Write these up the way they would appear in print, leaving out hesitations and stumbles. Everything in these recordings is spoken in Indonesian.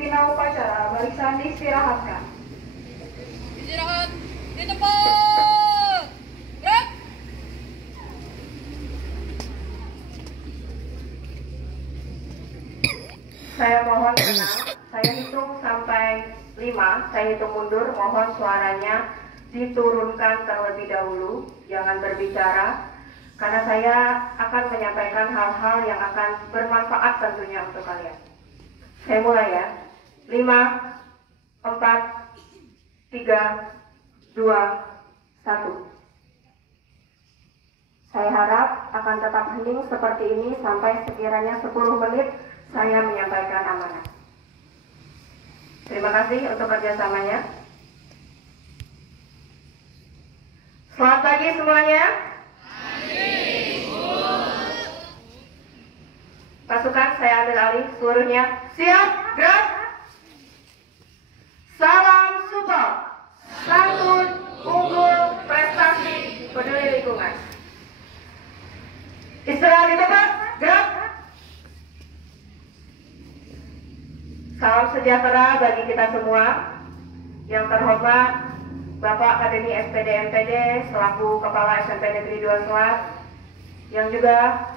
pembina upacara, barisan diistirahatkan. Istirahat di tempat. Gerak. Saya mohon tenang, saya hitung sampai 5, saya hitung mundur, mohon suaranya diturunkan terlebih dahulu, jangan berbicara, karena saya akan menyampaikan hal-hal yang akan bermanfaat tentunya untuk kalian. Saya mulai ya. 5, 4, 3, 2, 1. Saya harap akan tetap hening seperti ini sampai sekiranya 10 menit saya menyampaikan amanat. Terima kasih untuk kerjasamanya. Selamat pagi semuanya. Pasukan saya ambil alih seluruhnya. Siap, gerak. Salam support. Santun, unggul, prestasi, peduli lingkungan. Istirahat di tempat, gerak. Salam sejahtera bagi kita semua. Yang terhormat Bapak Akademi SPD MPD selaku Kepala SMP Negeri 2 Selat, yang juga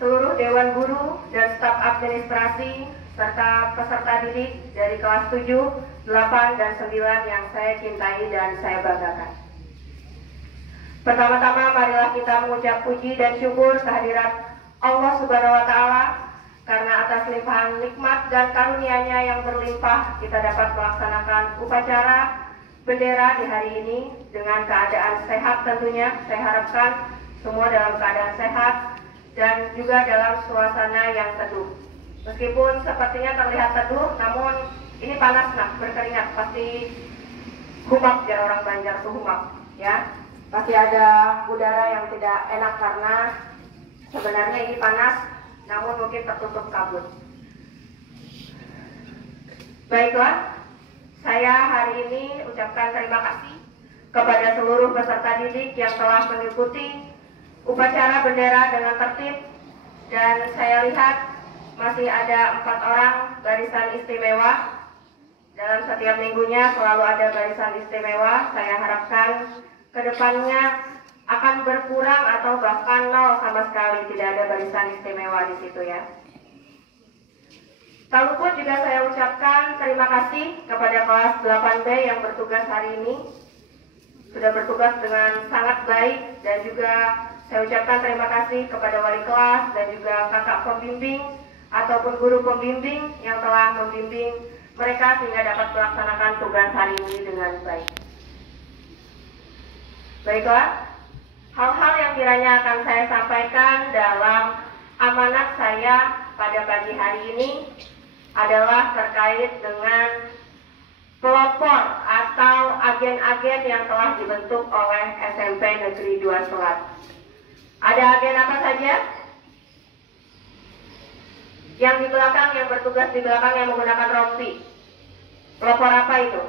seluruh Dewan Guru dan staf administrasi serta peserta didik dari kelas 7, 8, dan 9 yang saya cintai dan saya banggakan. Pertama-tama marilah kita mengucap puji dan syukur kehadirat Allah Subhanahu wa Ta'ala, karena atas limpahan nikmat dan karunia-Nya yang berlimpah kita dapat melaksanakan upacara bendera di hari ini dengan keadaan sehat tentunya. Saya harapkan semua dalam keadaan sehat dan juga dalam suasana yang teduh. Meskipun sepertinya terlihat teduh, namun ini panas nak, berkeringat, pasti humap ya, orang Banjar tuh humap ya. Pasti ada udara yang tidak enak karena sebenarnya ini panas, namun mungkin tertutup kabut. Baiklah, saya hari ini ucapkan terima kasih kepada seluruh peserta didik yang telah mengikuti upacara bendera dengan tertib, dan saya lihat masih ada 4 orang barisan istimewa. Dalam setiap minggunya selalu ada barisan istimewa. Saya harapkan kedepannya akan berkurang atau bahkan 0 sama sekali, tidak ada barisan istimewa di situ ya. Tak luput juga saya ucapkan terima kasih kepada kelas 8B yang bertugas hari ini. Sudah bertugas dengan sangat baik, dan juga saya ucapkan terima kasih kepada wali kelas dan juga kakak pembimbing ataupun guru pembimbing yang telah membimbing mereka sehingga dapat melaksanakan tugas hari ini dengan baik. Baiklah, hal-hal yang kiranya akan saya sampaikan dalam amanat saya pada pagi hari ini adalah terkait dengan pelopor atau agen-agen yang telah dibentuk oleh SMP Negeri 2 Selat. Ada agen apa saja? Yang di belakang, yang bertugas di belakang yang menggunakan rompi. Pelopor apa itu?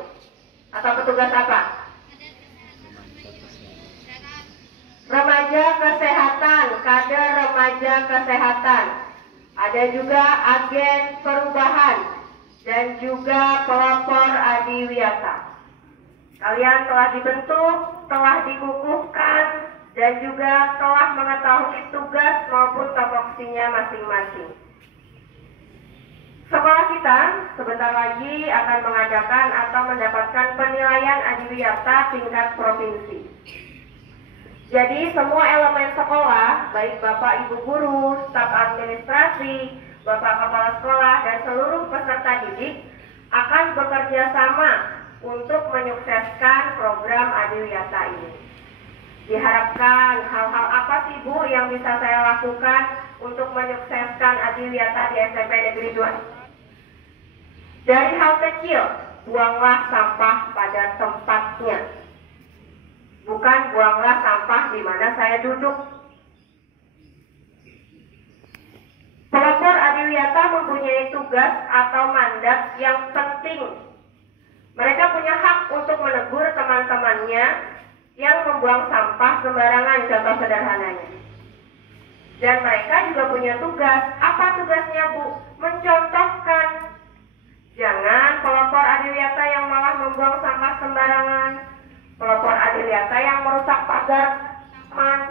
Atau petugas apa? Remaja kesehatan, kader remaja kesehatan. Ada juga agen perubahan dan juga pelopor adiwiyata. Kalian telah dibentuk, telah dikukuhkan, dan juga telah mengetahui tugas maupun topoksinya masing-masing. Sekolah kita sebentar lagi akan mengadakan atau mendapatkan penilaian adiwiyata tingkat provinsi. Jadi semua elemen sekolah, baik Bapak Ibu Guru, staf administrasi, Bapak Kepala Sekolah, dan seluruh peserta didik akan bekerja sama untuk menyukseskan program adiwiyata ini. Diharapkan hal-hal apa sih Bu yang bisa saya lakukan untuk menyukseskan adiwiyata di SMP Negeri 2? Dari hal kecil, buanglah sampah pada tempatnya. Bukan buanglah sampah di mana saya duduk. Pelopor adiwiyata mempunyai tugas atau mandat yang penting. Mereka punya hak untuk menegur teman-temannya yang membuang sampah sembarangan, contoh sederhananya. Dan mereka juga punya tugas. Apa tugasnya Bu? Mencontohkan. Jangan membuang sampah sembarangan, pelopor adiwiata yang merusak pagar tanaman,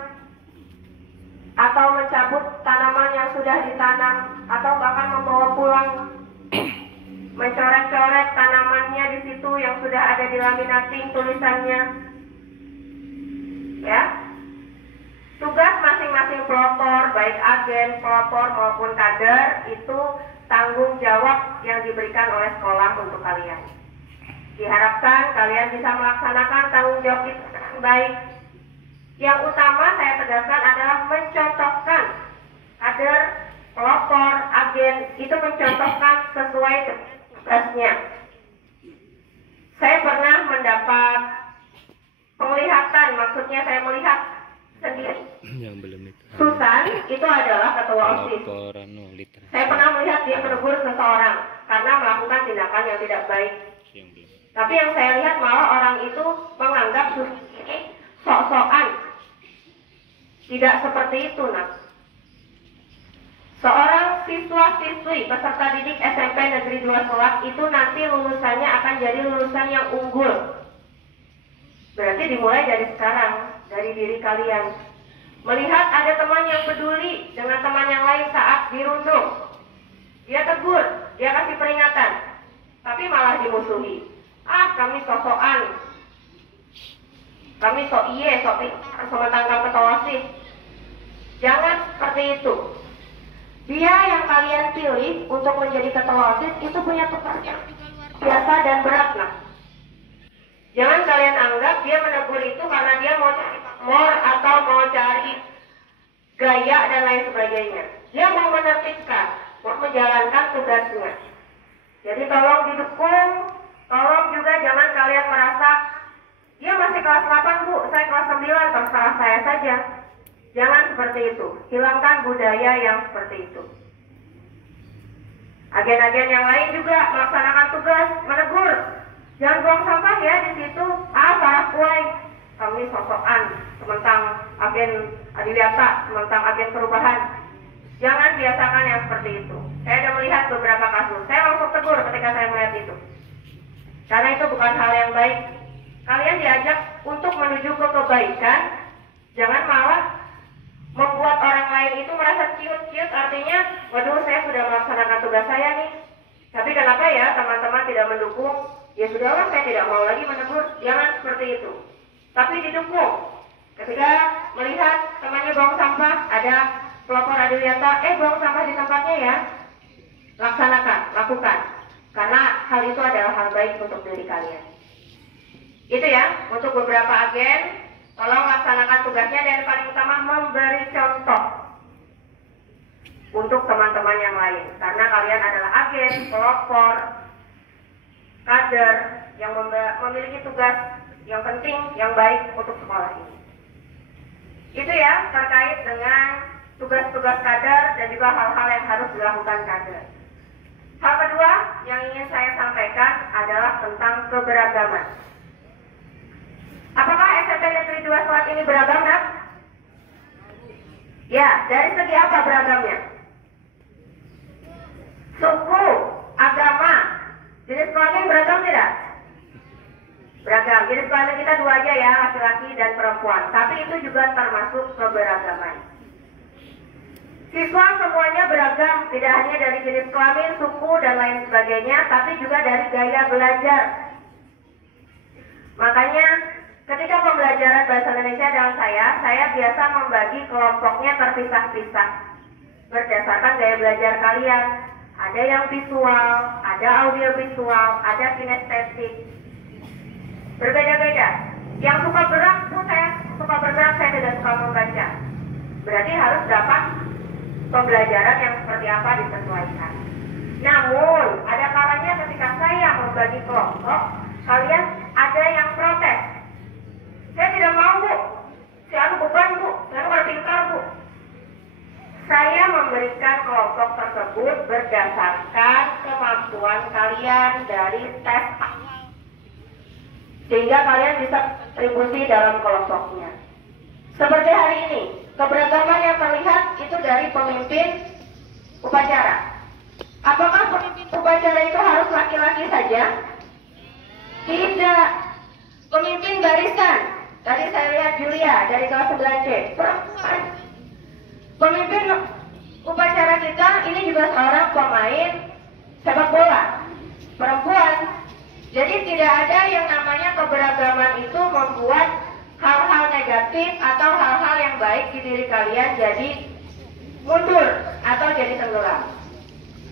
atau mencabut tanaman yang sudah ditanam, atau bahkan membawa pulang, mencoret-coret tanamannya di situ yang sudah ada di laminating tulisannya. Ya, tugas masing-masing pelopor, baik agen, pelopor maupun kader, itu tanggung jawab yang diberikan oleh sekolah untuk kalian. Diharapkan kalian bisa melaksanakan tanggung jawab itu dengan baik. Yang utama saya tegaskan adalah mencontohkan kader, pelopor, agen itu mencontohkan sesuai tugasnya. Saya pernah mendapat penglihatan, maksudnya saya melihat sendiri. Yang belum itu. Susan itu adalah ketua OSIS. Saya pernah melihat dia menegur seseorang karena melakukan tindakan yang tidak baik. Tapi yang saya lihat malah orang itu menganggap Susan ini sok-sokan. Tidak seperti itu, nak. Seorang siswa-siswi peserta didik SMP Negeri 2 Solak itu nanti lulusannya akan jadi lulusan yang unggul. Berarti dimulai dari sekarang, dari diri kalian. Melihat ada teman yang peduli dengan teman yang lain saat dirundung, dia tegur, dia kasih peringatan, tapi malah dimusuhi. Ah, kami sosokan, kami sok iye, sok pintar, sementara ketua OSIS. Jangan seperti itu. Dia yang kalian pilih untuk menjadi ketua OSIS itu punya tugas yang biasa dan berat, nah. Jangan kalian anggap dia menegur itu karena dia mau cari pamor atau mau cari gaya dan lain sebagainya. Dia mau menertibkan, mau menjalankan tugasnya. Jadi tolong didukung, tolong juga jangan kalian merasa dia masih kelas 8 bu, saya kelas 9, terserah saya saja. Jangan seperti itu, hilangkan budaya yang seperti itu. Agen-agen yang lain juga melaksanakan tugas, menegur. Jangan buang sampah ya di situ. Ah, parah kuai. Kami sosokan, sementang agen adiwiata, sementang agen perubahan. Jangan biasakan yang seperti itu. Saya sudah melihat beberapa kasus. Saya langsung tegur ketika saya melihat itu. Karena itu bukan hal yang baik. Kalian diajak untuk menuju ke kebaikan. Jangan malah membuat orang lain itu merasa ciut-ciut. Artinya, waduh saya sudah melaksanakan tugas saya nih. Tapi kenapa ya teman-teman tidak mendukung? Ya sudahlah, saya tidak mau lagi menegur. Jangan seperti itu. Tapi didukung. Ketika melihat temannya buang sampah, ada pelopor adiwiata, buang sampah di tempatnya ya. Laksanakan, lakukan. Karena hal itu adalah hal baik untuk diri kalian. Itu ya, untuk beberapa agen, tolong laksanakan tugasnya dan paling utama memberi contoh untuk teman-teman yang lain. Karena kalian adalah agen, pelopor, kader yang memiliki tugas yang penting, yang baik untuk sekolah ini. Itu ya terkait dengan tugas-tugas kader dan juga hal-hal yang harus dilakukan kader. Hal kedua yang ingin saya sampaikan adalah tentang keberagaman. Apakah SMP Negeri 2 Solak ini beragam, nak? Ya, dari segi apa beragamnya? Suku, agama, jenis kelamin beragam tidak? Beragam. Jenis kelamin kita dua aja ya, laki-laki dan perempuan. Tapi itu juga termasuk keberagaman. Siswa semuanya beragam, tidak hanya dari jenis kelamin, suku, dan lain sebagainya, tapi juga dari gaya belajar. Makanya, ketika pembelajaran bahasa Indonesia dalam saya biasa membagi kelompoknya terpisah-pisah. Berdasarkan gaya belajar kalian. Ada yang visual, ada audio visual, ada kinestetik. Berbeda-beda. Yang suka gerak, saya suka bergerak, saya tidak suka membaca. Berarti harus dapat pembelajaran yang seperti apa disesuaikan. Namun, ada kalanya ketika saya membagi kelompok, kalian ada yang protes. Saya tidak mau bu, saya beban bu, saya bukan pintar bu. Saya memberikan kelompok tersebut berdasarkan kemampuan kalian dari tes awal. Sehingga kalian bisa kontribusi dalam kelompoknya. Seperti hari ini, keberagaman yang terlihat itu dari pemimpin upacara. Apakah pemimpin upacara itu harus laki-laki saja? Tidak. Pemimpin barisan. Tadi saya lihat Julia dari kelas 9C. Perempuan. Pemimpin upacara kita ini juga seorang pemain sepak bola. Perempuan. Jadi tidak ada yang namanya keberagaman itu membuat hal-hal negatif atau hal-hal yang baik di diri kalian jadi mundur atau jadi tenggelam.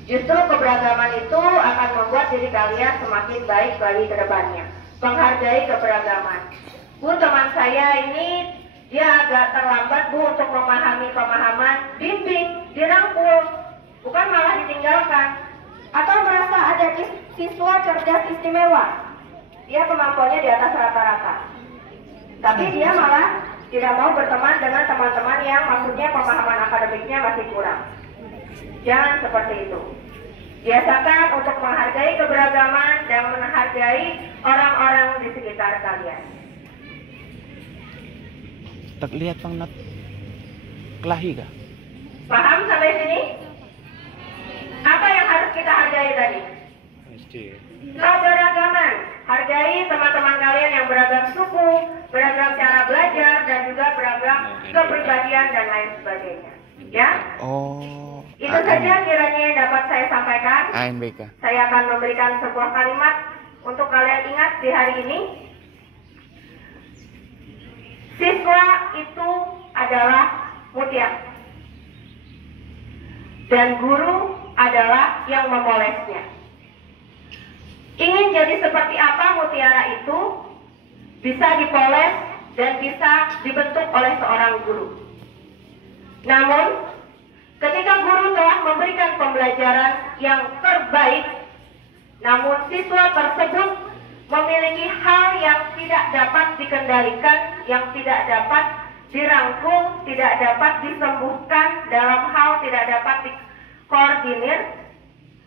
Justru keberagaman itu akan membuat diri kalian semakin baik bagi kedepannya. Menghargai keberagaman. Bu, teman saya ini dia agak terlambat Bu untuk memahami pemahaman, bimbing, dirangkul, bukan malah ditinggalkan. Atau merasa ada siswa cerdas istimewa, dia kemampuannya di atas rata-rata. Tapi dia malah tidak mau berteman dengan teman-teman yang maksudnya pemahaman akademiknya masih kurang. Jangan seperti itu. Biasakan untuk menghargai keberagaman dan menghargai orang-orang di sekitar kalian. Tak lihat Bang Nat kelahi kah? Paham sampai sini? Apa yang harus kita hargai tadi? Keberagaman. Hargai teman-teman kalian yang beragam suku, beragam cara belajar, dan juga beragam kepribadian dan lain sebagainya. Ya? Oh. Itu saja kiranya yang dapat saya sampaikan. ANBK. Saya akan memberikan sebuah kalimat untuk kalian ingat di hari ini. Siswa itu adalah mutiara. Dan guru adalah yang memolesnya. Ingin jadi seperti apa mutiara itu? Bisa dipoles dan bisa dibentuk oleh seorang guru. Namun, ketika guru telah memberikan pembelajaran yang terbaik, namun siswa tersebut memiliki hal yang tidak dapat dikendalikan, yang tidak dapat dirangkul, tidak dapat disembuhkan, dalam hal tidak dapat dikoordinir,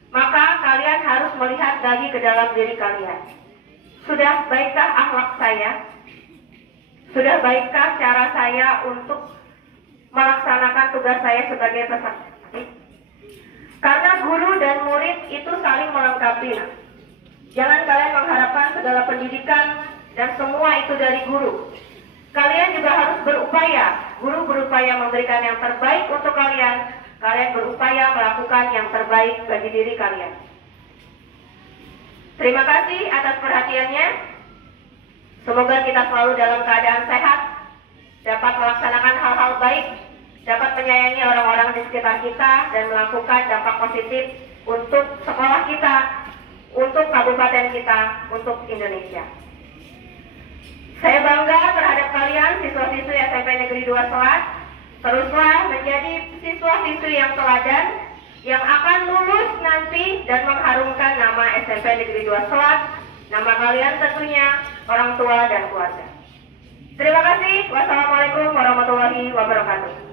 maka kalian harus melihat lagi ke dalam diri kalian. Sudah baikkah akhlak saya? Sudah baikkah cara saya untuk melaksanakan tugas saya sebagai peserta? Karena guru dan murid itu saling melengkapi. Jangan kalian mengharapkan segala pendidikan dan semua itu dari guru. Kalian juga harus berupaya. Guru berupaya memberikan yang terbaik untuk kalian. Kalian berupaya melakukan yang terbaik bagi diri kalian. Terima kasih atas perhatiannya. Semoga kita selalu dalam keadaan sehat, dapat melaksanakan hal-hal baik, dapat menyayangi orang-orang di sekitar kita, dan melakukan dampak positif untuk sekolah kita, untuk kabupaten kita, untuk Indonesia. Saya bangga terhadap kalian, siswa-siswi SMP Negeri 2 Selat. Teruslah menjadi siswa-siswi yang teladan, yang akan lulus nanti dan mengharumkan nama SMP Negeri 2 Selat, nama kalian tentunya, orang tua dan keluarga. Terima kasih. Wassalamualaikum warahmatullahi wabarakatuh.